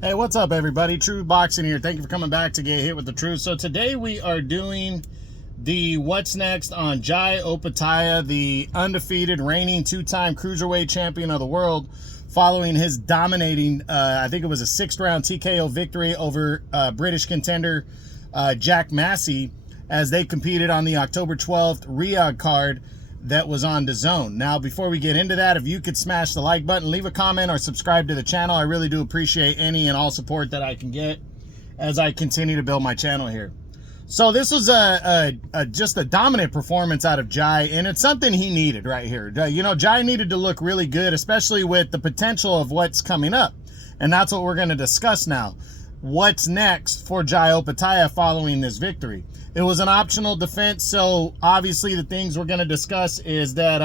Hey, what's up, everybody? True Boxing here. Thank you for coming back to Get Hit with the Truth. So today we are doing the what's next on Jai Opetaia, the undefeated reigning two-time Cruiserweight Champion of the world, following his dominating, I think it was a 6th-round TKO victory over British contender Jack Massey as they competed on the October 12th Riyadh card that was on DAZN. Now, before we get into that, if you could smash the like button, leave a comment, or subscribe to the channel. I really do appreciate any and all support that I can get as I continue to build my channel here. So this was just a dominant performance out of Jai, and it's something he needed right here. You know, Jai needed to look really good, especially with the potential of what's coming up. And that's what we're going to discuss now. What's next for Jai Opetaia following this victory? It was an optional defense, so obviously the things we're going to discuss is that,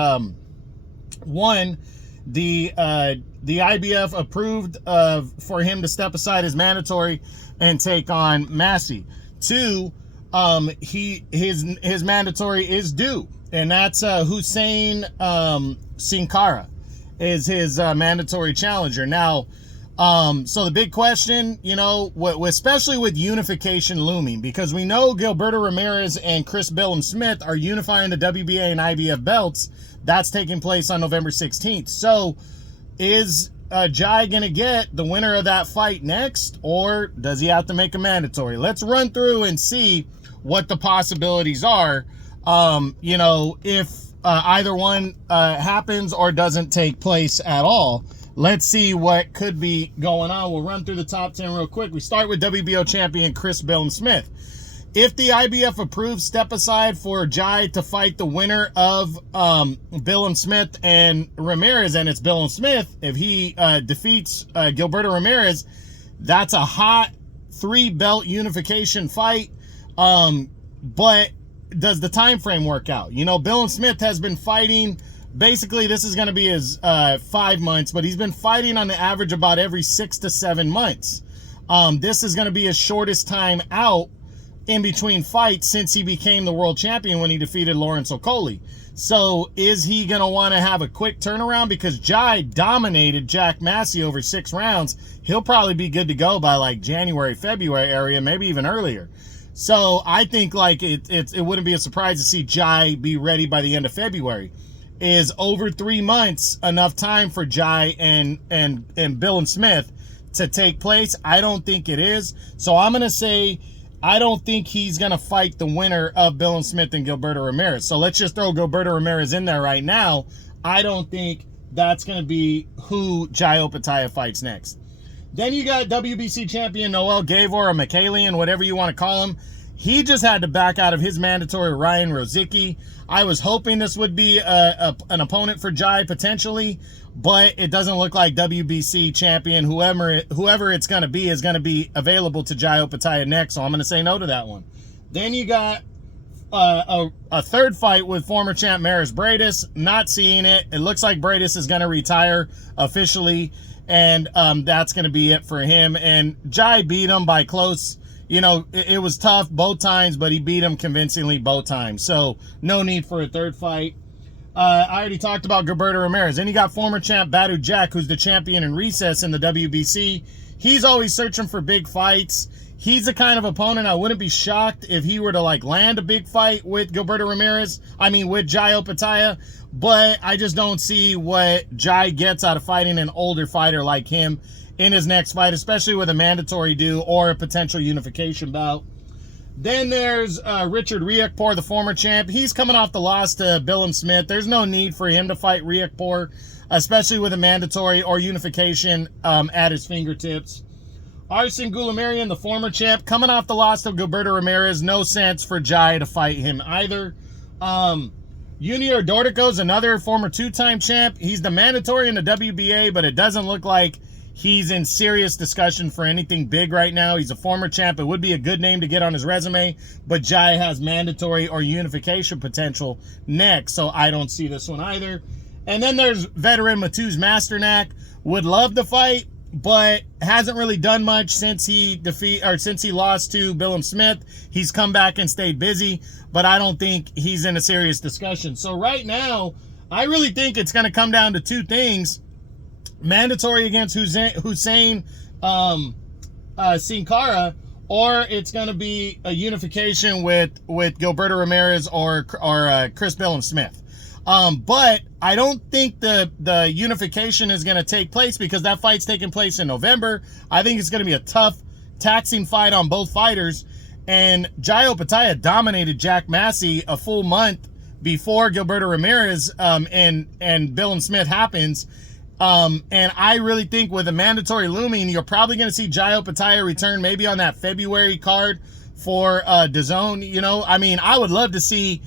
one, the IBF approved for him to step aside his mandatory and take on Massey. Two, his mandatory is due, and that's Hussein Sin Cara is his mandatory challenger. Now, so the big question, you know, especially with unification looming, because we know Gilberto Ramirez and Chris Billum-Smith are unifying the WBA and IBF belts. That's taking place on November 16th. So is Jai going to get the winner of that fight next, or does he have to make a mandatory? Let's run through and see what the possibilities are, you know, if either one happens or doesn't take place at all. Let's see what could be going on. We'll run through the top 10 real quick. We start with WBO champion Chris Billum-Smith. If the IBF approves step aside for Jai to fight the winner of Billum-Smith and Ramirez, and it's Billum-Smith, if he defeats Gilberto Ramirez, that's a hot 3-belt unification fight. But does the time frame work out? You know, Billum-Smith has been fighting. Basically, this is going to be his 5 months, but he's been fighting on the average about every 6 to 7 months. This is going to be his shortest time out in between fights since he became the world champion when he defeated Lawrence Okolie. So is he going to want to have a quick turnaround? Because Jai dominated Jack Massey over 6 rounds. He'll probably be good to go by like January, February area, maybe even earlier. So I think like it wouldn't be a surprise to see Jai be ready by the end of February. Is over 3 months enough time for Jai and Billum-Smith to take place? I don't think it is. So I'm going to say I don't think he's going to fight the winner of Billum-Smith and Gilberto Ramirez. So let's just throw Gilberto Ramirez in there right now. I don't think that's going to be who Jai Opetaia fights next. Then you got WBC champion Noel Gavor, or Michalian, whatever you want to call him. He just had to back out of his mandatory Ryan Rozicki. I was hoping this would be an opponent for Jai potentially, but it doesn't look like WBC champion, whoever it's going to be, is going to be available to Jai Opetaia next, so I'm going to say no to that one. Then you got a third fight with former champ Maris Bradis. Not seeing it. It looks like Bradis is going to retire officially, and that's going to be it for him. And Jai beat him by close. You know, it was tough both times, but he beat him convincingly both times. So no need for a third fight. I already talked about Gilberto Ramirez. Then you got former champ Badu Jack, who's the champion in recess in the WBC. He's always searching for big fights. He's the kind of opponent I wouldn't be shocked if he were to like land a big fight with Gilberto Ramirez. I mean, with Jai Opetaia. But I just don't see what Jai gets out of fighting an older fighter like him in his next fight, especially with a mandatory due or a potential unification bout. Then there's Richard Riakporhe, the former champ. He's coming off the loss to Billum-Smith. There's no need for him to fight Riakporhe, especially with a mandatory or unification at his fingertips. Arsen Goulamirian, the former champ, coming off the loss to Gilberto Ramirez. No sense for Jai to fight him either. Junior Dortico's another former 2-time champ. He's the mandatory in the WBA, but it doesn't look like he's in serious discussion for anything big right now. He's a former champ. It would be a good name to get on his resume, but Jai has mandatory or unification potential next, so I don't see this one either. And then there's veteran Mateusz Masternak. Would love to fight, but hasn't really done much since he lost to Billum-Smith. He's come back and stayed busy, but I don't think he's in a serious discussion. So right now, I really think it's going to come down to two things. Mandatory against Hussein Sin Cara, or it's going to be a unification with Gilberto Ramirez or Chris Billum-Smith. But I don't think the unification is going to take place because that fight's taking place in November. I think it's going to be a tough, taxing fight on both fighters. And Jai Opetaia dominated Jack Massey a full month before Gilberto Ramirez and Billum-Smith happens. And I really think with a mandatory looming, you're probably going to see Jai Opetaia return maybe on that February card for DAZN. You know, I mean, I would love to see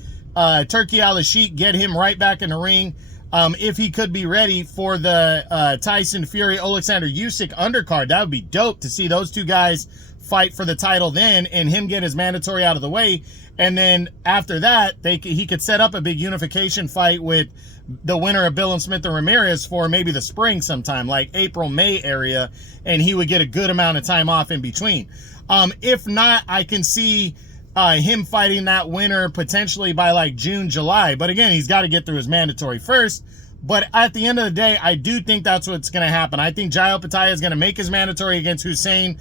Turki Al-Sheikh get him right back in the ring if he could be ready for the Tyson Fury Alexander Usyk undercard. That would be dope to see those two guys fight for the title then and him get his mandatory out of the way. And then after that, he could set up a big unification fight with the winner of Billum-Smith and Ramirez for maybe the spring sometime, like April, May area, and he would get a good amount of time off in between. If not, I can see him fighting that winner potentially by like June, July. But again, he's got to get through his mandatory first. But at the end of the day, I do think that's what's going to happen. I think Jai Opetaia is going to make his mandatory against Hussein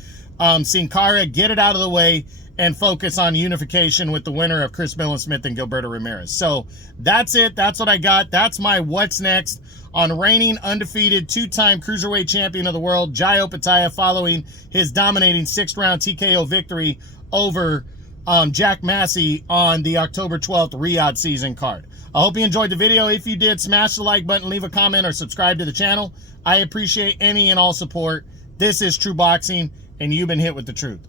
Sin Cara, get it out of the way, and focus on unification with the winner of Chris Billum-Smith and Gilberto Ramirez. So that's it. That's what I got. That's my what's next on reigning, undefeated, two-time Cruiserweight Champion of the world, Jai Opetaia, following his dominating 6th-round TKO victory over Jack Massey on the October 12th Riyadh season card. I hope you enjoyed the video. If you did, smash the like button, leave a comment, or subscribe to the channel. I appreciate any and all support. This is True Boxing, and you've been hit with the truth.